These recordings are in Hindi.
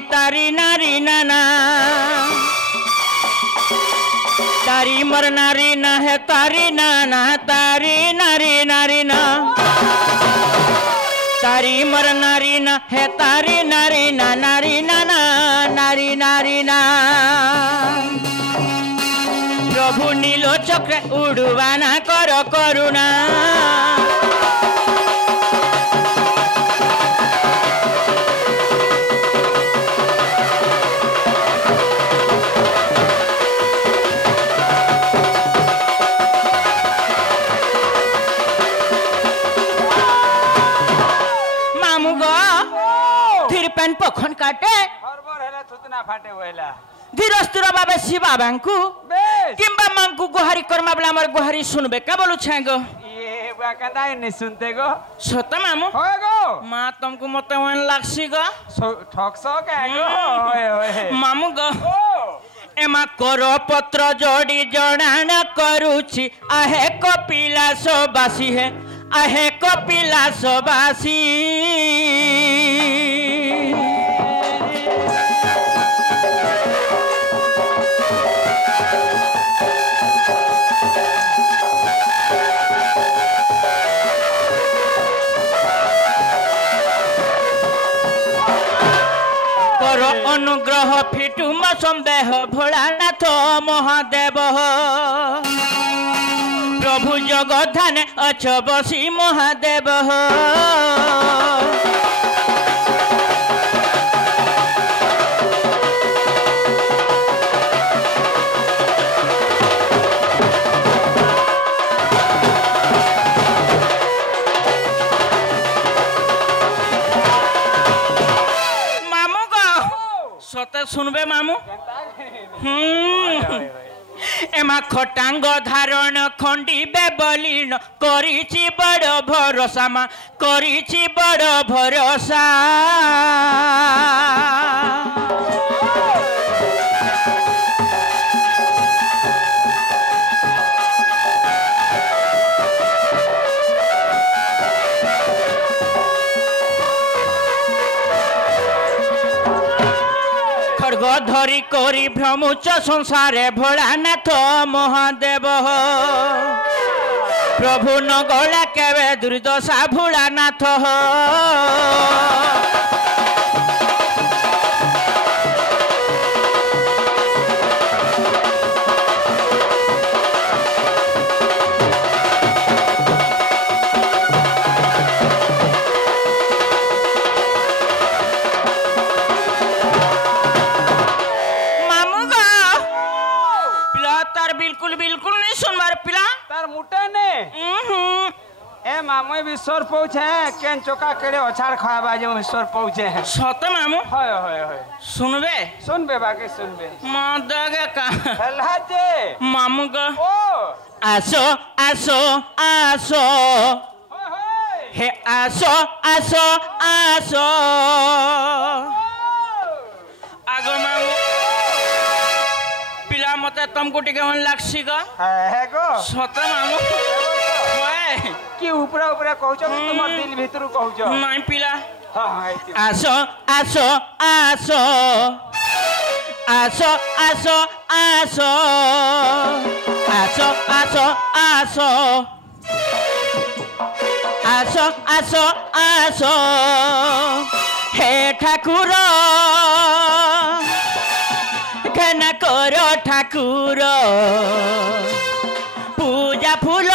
तारी नारी नाना तारी मर नारी ना है तारी नाना तारी नारी नारी ना तारी मर नारी ना है तारी नारी ना नारी नाना नारी नारी ना प्रभु नीलो चक्र उड़वाना करो करुणा पखन काटे हरबर हेला थुतना फाटे होइला धीरस्थिर बाबे शिवा बांकु किंबा मांकु गुहारी कर्मा बला हमर गुहारी सुनबे का बोलु छागो ये बा कदाई नहीं सुनते गो सत मामू होय गो मां तुमको मते वन लागसी गो ठकसो के गो होय होय मामू गो एमा करो पत्र जोड़ी जणाना करूची आहे कपिलास बासी है आहे कपिलास बासी अनुग्रह फिटुम संदेह भोलानाथ महादेव प्रभु जगधाने अच बसी महादेव सते सुनबे मामू एमा खटांग धारण खंडी बेबलीन करिछि बड़ भरोसा मा करिछि बड़ भरोसा धरी करी भ्रमुच संसारे भोलानाथ महादेव प्रभु न गला केवे दुर्दशा भोलानाथ मामू भी स्वर पहुंचे केन चोका केड़े अछाड़ खावा जे में स्वर पहुंचे है सत मामू होय होय होय सुनबे सुनबे बाकी सुनबे मदगे का हल्ला जे मामू गो ओ आसो आसो आसो होय होय हे आसो आसो आसो आगो मामू पिला मते तुमको टिके मन लागसी गो है गो सत मामू कि ऊपरा ऊपरा कहउछ कि तुमर दिल भीतर कहउछ नहीं पिला हां आसो आसो आसो आसो आसो आसो आसो आसो आसो आसो आसो आसो हे ठाकुर घना करो ठाकुर पूजा फूल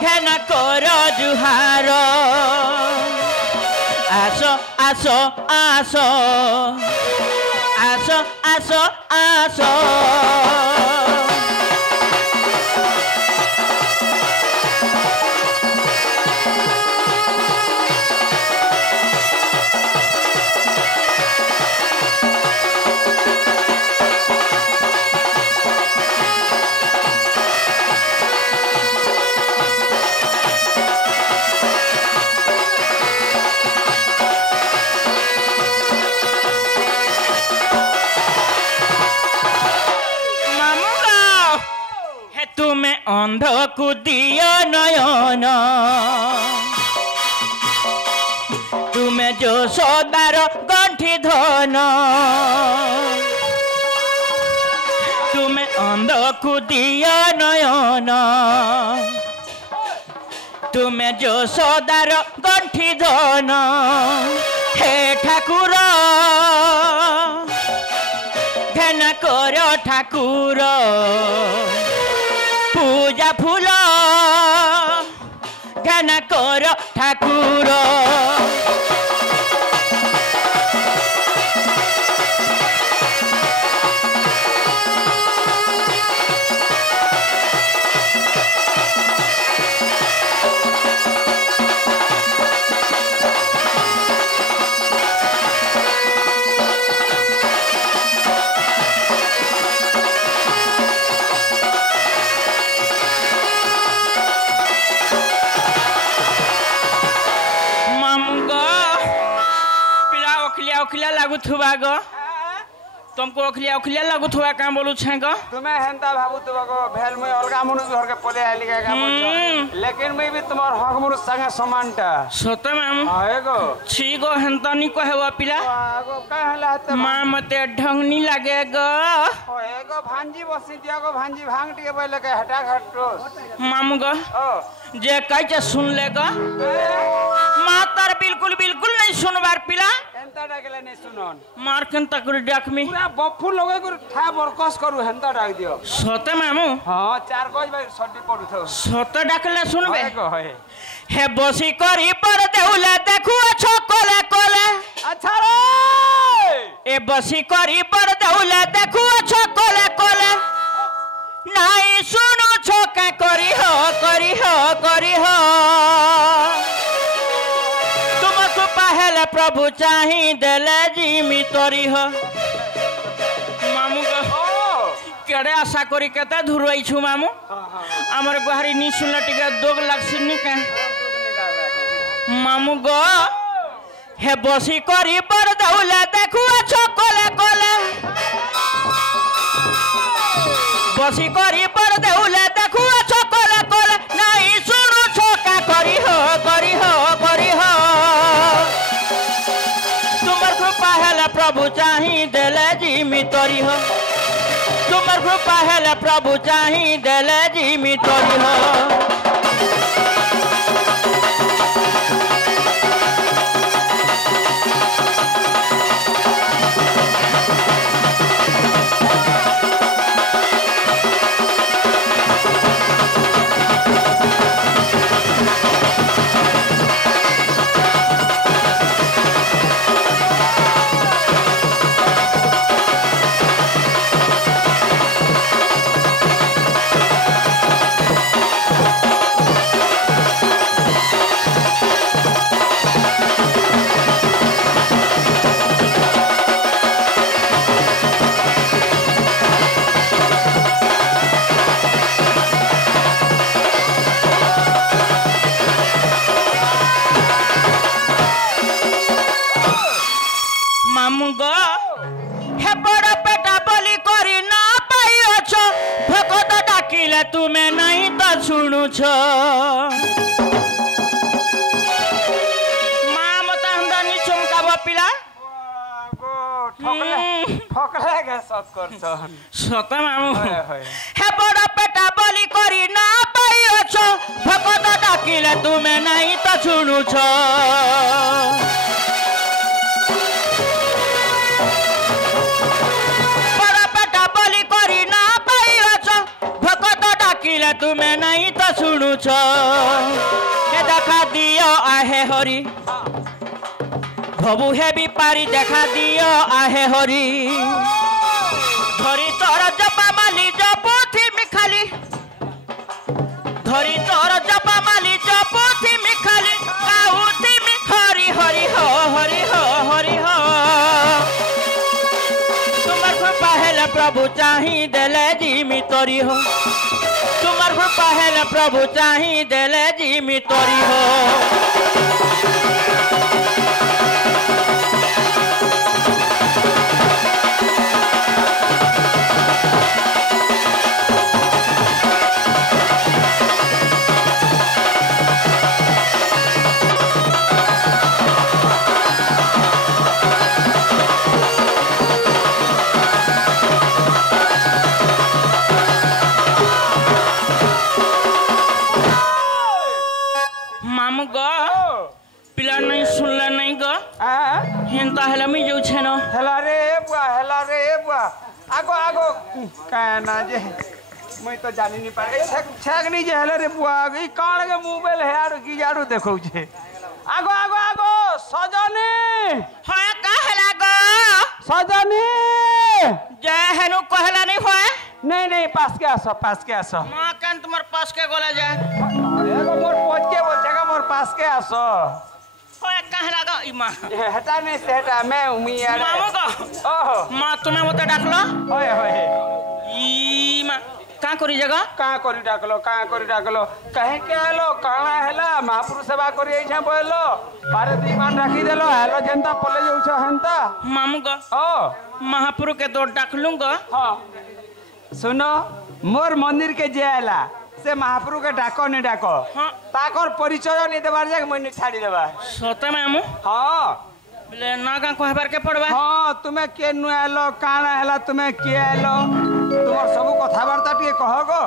घना करो जुहार आसो आसो आसो आसो आसो आसो अंध को दियो नयन तुम्हें जो যশোদার গণ্ঠি ধন তুমি অন্ধকু দিয় নয়ন তুমি যশোদার গণ্ঠি ধন হে ঠাকুর ধ্যান কর ঠাকুর পূজা ফুল ধ্যান কর ঠাকুর ओखलिया लागुथुबा गो तुमको ओखलिया ओखलिया लागुथुबा का बोलु छ गो तुम्हें हेंता भाबुथुबा गो भेल में अलगा मनुष घर के पले आली का लेकिन मैं भी तुम्हार हक मनुष संगे समानटा सत मैम हाय गो छी गो हेंता नि कहवा पिला गो कहला त मां मते ढंग नि लागे गो होए गो भांजी बसी दिया गो भांजी भांग टिके पहले के हटा घटो मामू गो ओ जे कह सुन ले गो मातर बिल्कुल बिल्कुल नहीं सुनबार पिला हेंता डाकले नहीं सुनन मार केंता कर डाकमी पूरा बफू लगे कर ठा बरकस करू हेंता डाक दियो सते मामू हां चार गज भाई सड्डी पडु थो सते डाकले सुनबे गो होए हे बसी करी पर देउला देखु छ कोले कोले अच्छा रे ए बसी करी पर देउला देखु छ कोले कोले नहीं सुनो छ का करी हो तुमको पहले प्रभु चाही देले जिमी तोरी हो मामू को केड़े आशा करी केते धुरई छु मामू हमर गुहारी नि सुनला टिके दोग लागसिन नि का मामू गो हे बसी करी पर दउला देखु छ कोले कोले बसी करी पर दउला देखु छ कोले कोले नहीं सुनु छ का करी हो तुमर कृपा हेला प्रभु चाही देले जिमी तोरी हो तुमर कृपा हेला प्रभु चाही देले जिमी तोरी हो तुम्हें नहीं तो सुनु छो मां मता हमरा नि चमका बपिला ठोकले के सत करछन सत मामू हे बड़ पेटा बलि करी ना पाइयो छो भगत डाकिले तुम्हें नहीं तो सुनु छो तुम्हें नहीं तो सुनु छो हे देखा दियो आहे हरि भबु हे बिपारी देखा दियो आहे हरि धरी तोर जपा माली जपुथी मिखाली धरी तोर जपा माली जपुथी मिखाली काउथी मि हरि हरि हो तुमर कृपा हेले प्रभु चाही देले जिमी तोरी हो तुमर कृपा हेले प्रभु चाही देले जिमी तोरी हो हिंता हेला मी जाऊ छे न हेला रे बुआ आगो आगो काय ना जे मैं तो जानी नहीं पारे छक नहीं जे हेला रे बुआ ई कान के मोबाइल है यार की यार देखौ छे आगो आगो आगो सजनी होय का हेला गो सजनी जय हेनु कहला नहीं होय नहीं पास के आसो मां कन तुम्हार पास के गोला जाए एगो मोर पहुंच के बोल जगह मोर पास के आसो होय का हेला गो ई मां हटा नहीं से हटा मैं उमी यार मामू गो ओहो मां तुम्हें मते डाकलो ओए होए ई मां का करी जगह का करी डाकलो कहे के आलो काना हैला महापुरुष सेवा करी आइछा बोलो बारे दी बार राखी देलो हेलो जनता पले जाउछ हंता मामू गो ओ महापुरु के तो डाकलूंगा हां सुनो मोर मंदिर के जे आला से महापुरु के डाको नहीं डाको हां ताकर परिचय नहीं देबार जाक मैं छाड़ी देबा सते मामू हां बोले ना का कहबार के पड़बा हां तुम्हें के नु आलो काना हैला तुम्हें के आलो तुमर सब कथावार्ता टिके कह गो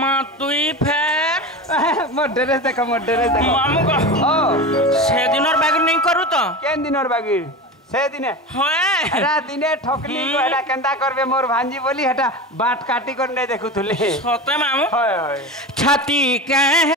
मां तुई फेर मोर ड्रेस देखो मामू गो ओ से दिनर बागी नहीं करू तो केन दिनर बागी से दिने होय हेरा दिने ठोकली को हेरा केंदा करबे मोर भांजी बोली हेटा बाट काटी कर नहीं देखु तुले सते मामू होय छाती के